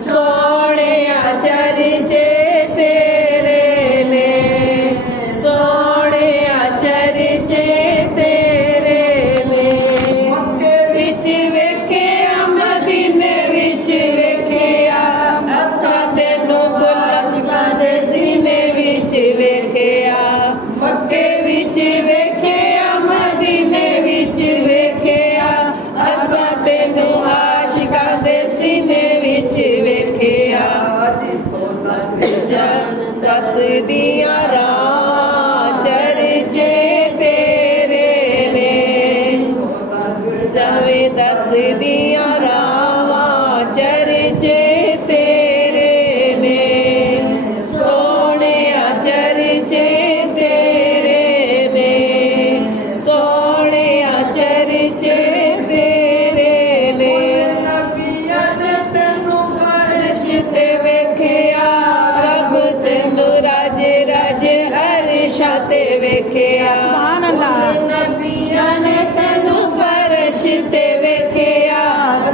सोहणिया चर्चे तेरे ने, सोहणिया चर्चे तेरे ने। मक्के विच वेखिया मदीने विच वेखिया, असां तैनूं बुलंदां दे सीने विच वेखिया। मक्के विच वेखिया मदीने विच वेखिया, असां तैनूं आशिकां दे सीने विच वेखिया। दसदियां रावां चर्चे तेरे ने, जावे दसदियां रावां चर्चे तेरे ने। सोहणिया चर्चे तेरे ने, सोहणिया चर्चे तेरे ने। नबियां ने तैनूं फर्श ते वेखिया, रब तैनूं राज राज अरशां ते वेखिया। सुभान अल्लाह। नबियां ने तैनूं फर्श ते वेखिया,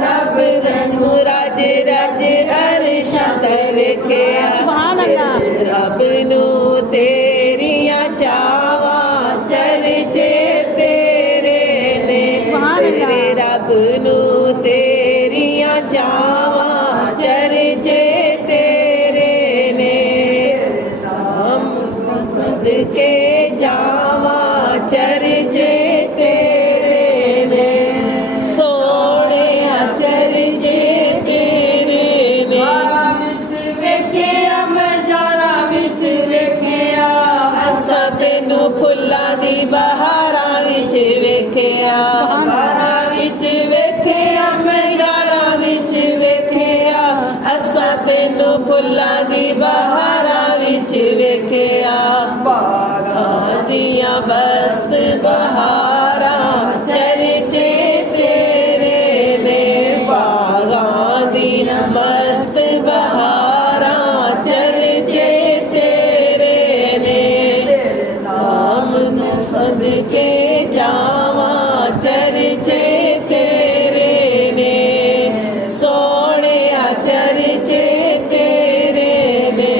रब तैनूं राज राज अरशां ते वेखिया। सुभान अल्लाह। रब नूं तेरियां चावां चर्चे तेरे ने, सुभान अल्लाह। तेरे रब नूं तेरियां चावां चर्चे तेरे ने। सदके जावां चर्चे तेरे ने, सोहणिया चर्चे तेरे ने। वेखिया मज़ारां विच वेखिया, असां तैनूं फुल्लां दी बहारां विच वेखिया। बहारां विच वेखिया मज़ारां विच वेखिया, असां तैनूं फुल्लां दी बहारां विच वेखिया। बागां दियां मस्त बहारां चर्चे तेरे ने, बागां दियां मस्त बहारां चर्चे तेरे ने। नाम नूं सदके जावां चर्चे तेरे ने, सोहणिया चर्चे तेरे ने,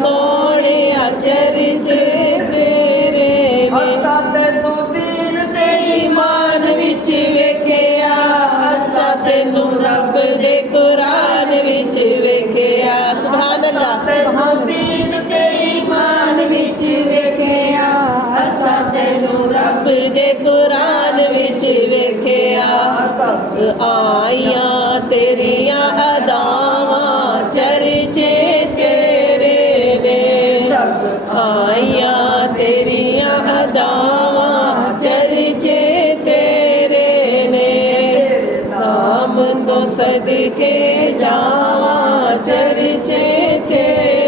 सोहणिया चर्चे तेरे ने। असां तैनूं दीन ते ईमान विच वेखिया, असां तैनूं रब दे कुरान विच वेखिया। सुभान अल्लाह। तैनूं दीन ते ईमान विच वेखिया, असां तैनूं रब दे कुरान विच वेखिया। सब आइयां तेरियां अदावां चर्चे तेरे ने, सब आइयां तेरियां अदावां चर्चे तेरे ने। नाम तो सदके जावां चर्चे तेरे